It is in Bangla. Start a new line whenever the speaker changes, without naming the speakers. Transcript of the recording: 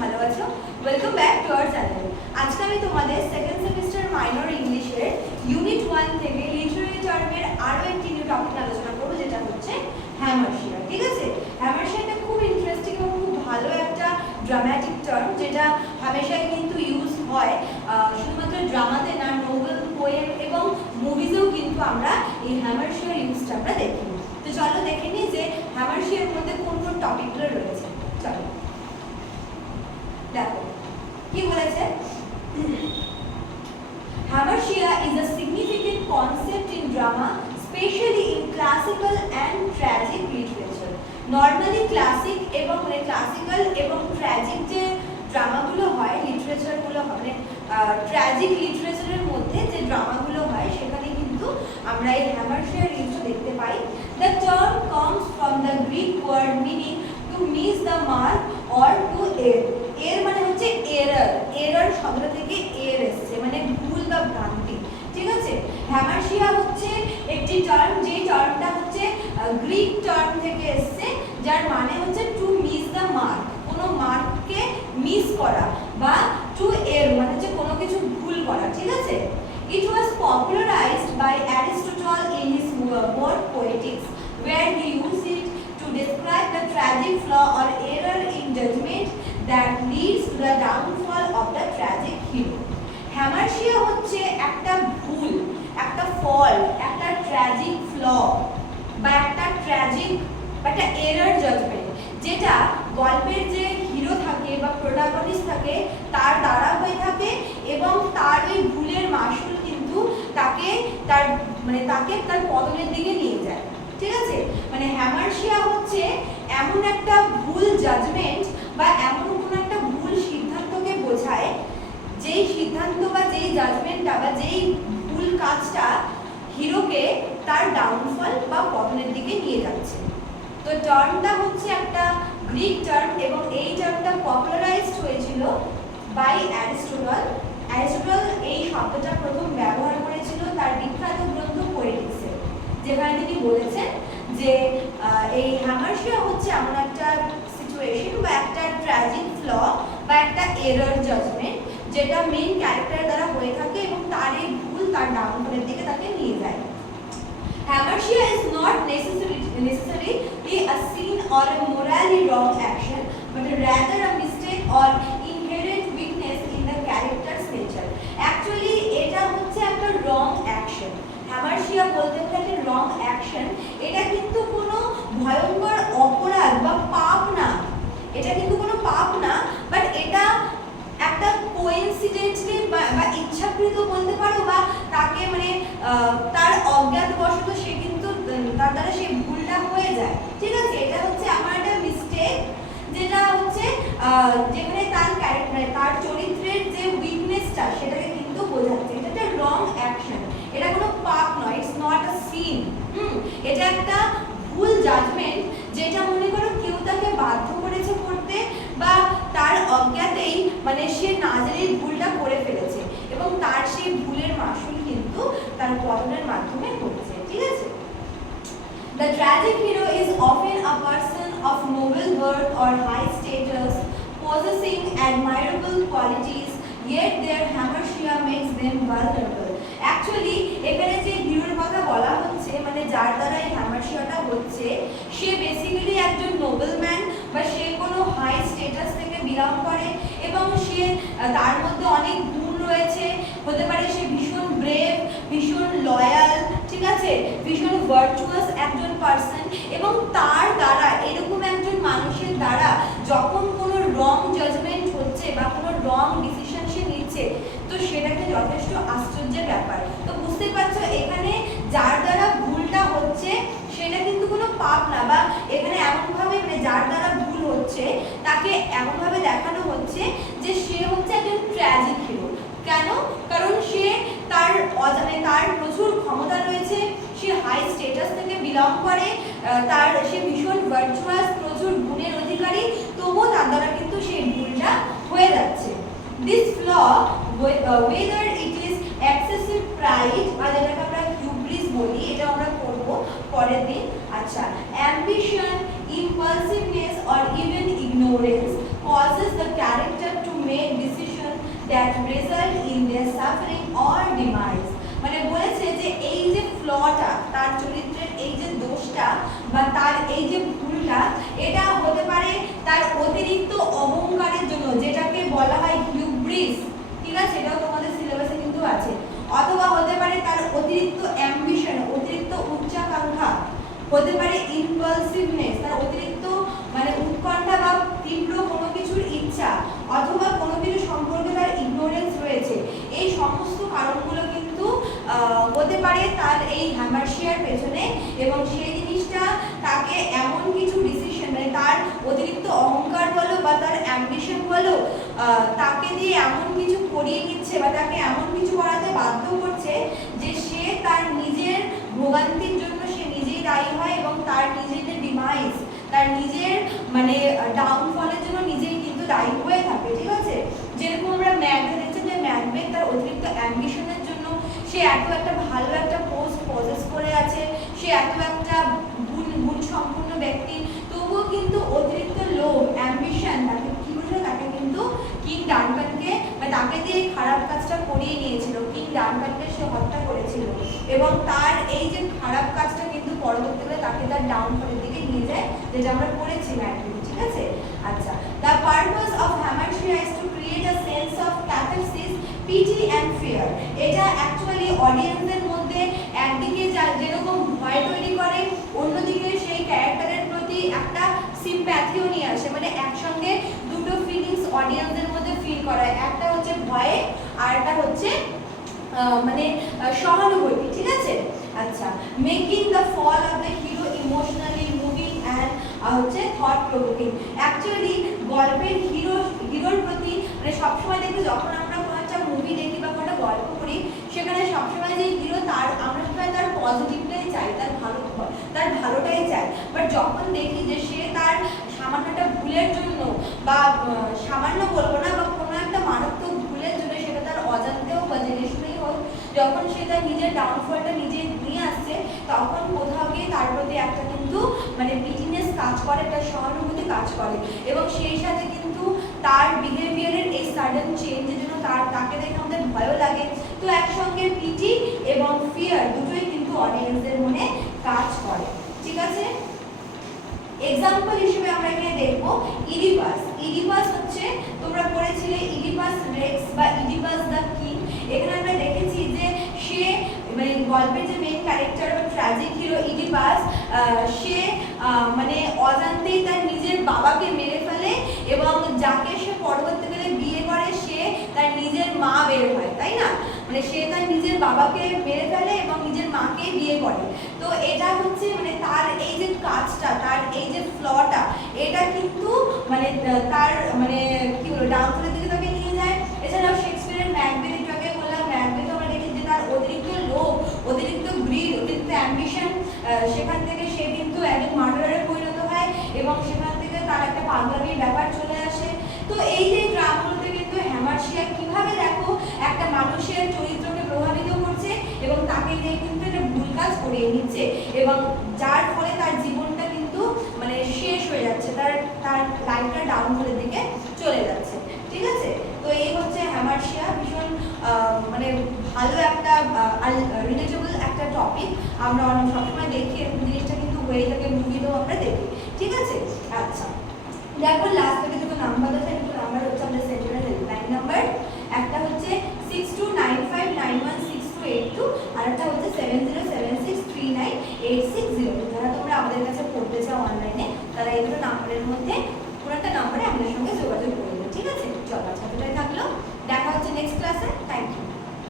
ভালো আছো? Welcome back to our channel আজকে আমি তোমাদের সেকেন্ড সেমিস্টার মাইনর ইংলিশের ইউনিট ওয়ান থেকে লিটারারি টার্মের আরও একটি নিউ টপিক আলোচনা করব, যেটা হচ্ছে হ্যামারশিয়া ঠিক আছে? হ্যামারশিয়াটা খুব ইন্টারেস্টিং এবং খুব ভালো একটা ড্রামাটিক টার্ম যেটা হামেশাই কিন্তু ইউজ হয় শুধুমাত্র ড্রামাতে না নোবেল পোয়েম এবং মুভিজেও কিন্তু আমরা এই হ্যামারশিয়ার ইউজটা আমরা দেখি। তো চলো দেখে নিই যে হ্যামারশিয়ার মধ্যে কোন কোন টপিকগুলো রয়েছে। চলো। কি বলেছে Hamartia is a significant concept in drama, especially in classical and tragic literature. Normally classic এবং মানে ক্লাসিক্যাল এবং ট্র্যাজিক যে ড্রামাগুলো হয় লিটারেচারগুলো মানে ট্র্যাজিক লিটারেচারের মধ্যে যে ড্রামাগুলো হয় সেখানে কিন্তু আমরা এই হ্যামারশিয়ার ইউজটা দেখতে পাই the term comes from the Greek word meaning to miss the mark or to এর এর মানে হচ্ছে এরার এরার শব্দ থেকে এর এসছে মানে ভুল বা ভ্রান্তি। ঠিক আছে? হ্যামারশিয়া হচ্ছে একটি টার্ম যে টার্মটা হচ্ছে গ্রিক টার্ম থেকে এসছে যার মানে হচ্ছে টু মিস দ্য মার্ক কোনো মার্ককে মিস করা বা টু এর মানে হচ্ছে কোনো কিছু ভুল করা। ঠিক আছে? It was popularized by Aristotle in his work Poetics, where he used it to describe the tragic flaw or error in judgment that leads to the downfall of the tragic hero. হ্যামারশিয়া হচ্ছে একটা ভুল, একটা ফল একটা ট্র্যাজিক ফ্ল বা একটা ট্র্যাজিক বা একটা এরার জাজমেন্ট যেটা গল্পের যে হিরো থাকে বা প্রোটাগনিস্ট থাকে, তার দ্বারা হয়ে থাকে এবং তার ওই ভুলের মাসুল কিন্তু তাকে তার মানে তাকে তার পতনের দিকে নিয়ে যায় ঠিক আছে মানে হ্যামারশিয়া হচ্ছে এমন একটা ভুল জাজমেন্ট বা এমন কোন একটা ভুল সিদ্ধান্তকে বোঝায় যেই সিদ্ধান্ত বা যেই জাজমেন্টটা বা যেই ভুল কাজটা হিরোকে তার ডাউনফল বা পতনের দিকে নিয়ে যাচ্ছে। তো টার্মটা হচ্ছে একটা গ্রিক টার্ম এবং এই টার্মটা পপুলারাইজড হয়েছিল বাই অ্যারিস্টোটল অ্যারিস্টোটল এই শব্দটা প্রথম ব্যবহার করেছিল তার বিখ্যাত গ্রন্থ পোয়েটিক্সে যেখানে তিনি বলেছেন যে এই হ্যামারশিয়া হচ্ছে এমন একটা সিচুয়েশন বা একটা ট্র্যাজিক ফ্ল বা একটা এরর জাজমেন্ট যেটা মেন ক্যারেক্টার দ্বারা হয়ে থাকে এবং তার এই তার ডাউনফলের দিকে তাকে নিয়ে যায় Hamartia is not necessarily, necessarily a sin or a morally wrong action, but rather a mistake or inherent weakness in the character's nature. Actually, এটা হচ্ছে একটা wrong action. হ্যামারশিয়া বলতে একটা wrong action. এটা কিন্তু কোনো ভয়ঙ্কর অপরাধ বা পাপ না এটা কিন্তু কোনো পাপ না বাট এটা একটা কোইন্সিডেন্টলি বা ইচ্ছাকৃত বলতে পারো বা তাকে মানে তার অজ্ঞাতবশত সে কিন্তু তার দ্বারা সেই ভুলটা হয়ে যায়। ঠিক আছে? এটা হচ্ছে আমার একটা মিস্টেক যেটা হচ্ছে যেখানে তার ক্যারেক্টার তার চরিত্রের যে উইকনেসটা সেটাকে কিন্তু বোঝাচ্ছে। এটা একটা রং অ্যাকশন এটা কোনো পাপ নয় it's not a sin hmm? এটা একটা ভুল জাজমেন্ট যেটা মনে করো কেউ তাকে বাধ্য করেছে করতে বা তার অজ্ঞাতেই মানে না জেনেই ভুলটা করে ফেলেছে এবং তার সেই ভুলের মাসুল কিন্তু তার পতনের মাধ্যমে হচ্ছে ঠিক আছে The tragic hero is often a person of noble birth or high status, possessing admirable qualities, yet their hamartia makes them vulnerable. Actually, এখানে যে হিরোর কথা বলা হচ্ছে মানে যার দ্বারা এই হ্যামারশিয়াটা হচ্ছে সে বেসিক্যালি একজন নোবেলম্যান বা সে কোনো হাই স্টেটাস থেকে বিলং করে এবং সে তার মধ্যে অনেক গুণ রয়েছে। হতে পারে সে ভীষণ ব্রেভ ভীষণ লয়াল ঠিক আছে? ভীষণ ভার্চুয়াস একজন পার্সন এবং তার দ্বারা, এরকম একজন মানুষের দ্বারা যখন কোনো রং জাজমেন্ট হচ্ছে বা কোনো রং ডিসিশন সে নিচ্ছে, তো সেটাকে যথেষ্ট আশ্চর্যের ব্যাপার তো বুঝতে পারছ এখানে যার দ্বারা ভুলটা হচ্ছে সেটা কিন্তু কোনো পাপ না বা এখানে এমনভাবে মানে যার দ্বারা ভুল হচ্ছে তাকে এমনভাবে দেখানো হচ্ছে যে সে হচ্ছে একজন ট্র্যাজিক হিরো কেন? কারণ সে তার অজানে তার প্রচুর ক্ষমতা রয়েছে, সে হাই স্টেটাস থেকে বিলং করে তার সে ভীষণ ভার্চুয়াস প্রচুর গুণের অধিকারী, তবুও তার দ্বারা কিন্তু সেই ভুলটা হয়ে যাচ্ছে। This flaw whether it is excessive pride বা যেটাকে আমরা হিউব্রিস বলি, এটা আমরা করব পরের দিন। আচ্ছা ambition impulsiveness or even ignorance causes the character to make decision that result in their suffering or demise মানে বলেছে যে এই যে ফ্লটা তার চরিত্রের এই যে দোষটা বা তার এই যে ভুলটা এটা হতে পারে তার অতিরিক্ত অহংকারের জন্য যেটাকে বলা হয় হিউব্রিস ঠিক আছে এটাও তোমাদের সিলেবাসে কিন্তু আছে অথবা হতে পারে তার অতিরিক্ত অ্যাম্বিশন অতিরিক্ত উচ্চাকাঙ্ক্ষা হতে পারে ইম্পালসিভনেস তার অতিরিক্ত মানে উৎকণ্ঠা বা তীব্র কোনো কিছুর ইচ্ছা অথবা কোনো কিছু সম্পর্কে তার ইগনোরেন্স রয়েছে এই সমস্ত কারণগুলো কিন্তু আহ, হতে পারে তার এই হ্যামারশিয়ার পেছনে এবং সেই জিনিসটা তাকে এমন কিছু ডিসিশন মানে তার অতিরিক্ত অহংকার বলো বা তার অ্যাম্বিশন বলো তাকে দিয়ে এমন কিছু করিয়ে নিচ্ছে বা তাকে এমন কিছু করাতে বাধ্য করছে যে সে তার নিজের ভোগান্তির জন্য সে নিজেই দায়ী হয় এবং তার নিজের যে ডিমাইজ তার নিজের মানে ডাউনফলের জন্য নিজেই কিন্তু দায়ী হয়ে থাকে, ঠিক আছে? যেরকম আমরা ম্যাগবে দেখছি যে ম্যাগবে তার অতিরিক্ত অ্যাম্বিশনের জন্য সে এত একটা ভালো একটা করে আছে, সে এত একটা গুণ গুণ সম্পূর্ণ ব্যক্তি। তবুও কিন্তু অতিরিক্ত লোভ অ্যাম্বিশন তাকে কি করেছিল তাকে কিন্তু কিং ডানকানকে মানে তাকে দিয়ে খারাপ কাজটা করিয়ে নিয়েছিল। কিং ডানকানকে সে হত্যা করেছিল। এবং তার এই যে খারাপ কাজটা কিন্তু পরবর্তীকালে তাকে তার ডাউন ডাউনফলের দিকে নিয়ে যায়, যেটা আমরা পড়েছি ম্যাট্রিকে, ঠিক আছে? আচ্ছা the purpose of hamartia is to create a sense of catharsis pity and fear এটা অ্যাকচুয়ালি অডিয়েন্সের মধ্যে একদিকে যেরকম ভয় তৈরি করে, অন্যদিকে সেই ক্যারেক্টারের প্রতি একটা সিম্প্যাথিও নিয়ে আসে। মানে একসঙ্গে দুটো ফিলিংস অডিয়েন্সের মধ্যে ফিল করায়। একটা হচ্ছে ভয়ে, আর একটা হচ্ছে মানে সহানুভূতি, ঠিক আছে? আচ্ছা making the fall of the hero emotionally moving and হচ্ছে থট প্রভোকিং অ্যাকচুয়ালি গল্পের হিরো হিরোর প্রতি মানে সবসময় দেখবে যখন আমরা কোনো একটা মুভি দেখি বা কোনো একটা গল্প করি সেখানে সবসময় যে হিরো তার আমরা সবাই তার পজিটিভটাই চাই তার ভালো তার ভালোটাই চাই বাট যখন দেখি যে সে তার সামান্য একটা ভুলের জন্য বা সামান্য বলব না, বা কোনো একটা মারাত্মক ভুলের জন্য সেটা তার অজান্তেও বা জেনে হোক, যখন সে তার নিজের ডাউনফলটা নিজে নিয়ে আসছে, তখন কোথাও গিয়ে তার প্রতি একটা কিন্তু মানে বিটিনেস কাজ করে, একটা সহানুভূতি কাজ করে। এবং সেই সাথে কিন্তু তার বিহেভিয়ারের এই সাডেন চেঞ্জের জন্য তার, তাকে দেখে আমাদের ভয়ও লাগে। তো একসঙ্গে পিটি এবং ফিয়ার দুটোই কিন্তু অডিয়েন্সদের মনে কাজ করে। ঠিক আছে? এক্সাম্পল হিসেবে আমরা এখানে দেখব ইডিপাস ইডিপাস হচ্ছে, তোমরা পড়েছিলে ইডিপাস রেক্স বা ইডিপাস দ্য কিং। এখানে আমরা দেখেছি যে সে মানে গল্পের যে মেইন ক্যারেক্টার বা ট্র্যাজিক হিরো ইডিপাস সে মানে অজান্তেই তার নিজের বাবাকে মেরে ফেলে এবং যাকে সে পরবর্তীকালে বিয়ে করে, সে তার নিজের মা বের হয়, তাই না? মানে সে তার নিজের বাবাকে মেরে ফেলে এবং নিজের মাকে বিয়ে করে। তো এটা হচ্ছে মানে তার এই যে কাজটা তার এই যে ফ্লটা এটা কিন্তু মানে আহ, তার মানে কি বলব ডাউনফলের দিকে তাকে নিয়ে যায়। এছাড়াও শেক্সপিয়ারের ম্যাকবেথ একটু আগে বললাম। ম্যাকবেথ আমরা দেখি যে তার অতিরিক্ত লোভ, অতিরিক্ত গ্রিড অতিরিক্ত অ্যাম্বিশন সেখান থেকে সে কিন্তু একজন মার্ডারে পরিণত হয় এবং সেখান থেকে তার একটা পাগলামির ব্যাপার চলে আসে। তো এই যে ড্রামাগুলোতে কিন্তু হ্যামারশিয়া কীভাবে দেখো একটা মানুষের চরিত্রকে প্রভাবিত করছে এবং তাকে দিয়ে কিন্তু একটা ভুল কাজ করিয়ে নিচ্ছে এবং যার ফলে তার জীবনটা কিন্তু মানে শেষ হয়ে যাচ্ছে। তার ডাউনফলের দিকে চলে যাচ্ছে। ঠিক আছে? তো এই হচ্ছে হ্যামার্শিয়া ভীষণ মানে ভালো একটা রিলেটেবল একটা টপিক আমরা অনেক, সবসময় দেখি, এরকম জিনিসটা কিন্তু হয়ে থাকে মুভিতেও আমরা দেখি। ঠিক আছে? আচ্ছা। দেখো লাস্ট থেকে যখন নাম্বার আছে, কিন্তু নাম্বার হচ্ছে আমাদের সেন্ট্রাল হেল্পলাইন নাম্বার একটা হচ্ছে six two nine five nine one six two eight two আর একটা হচ্ছে seven zero seven six three nine eight six zero যারা তোমরা আমাদের কাছে পড়তে চাও অনলাইনে তারা এই দুটো নাম্বারের মধ্যে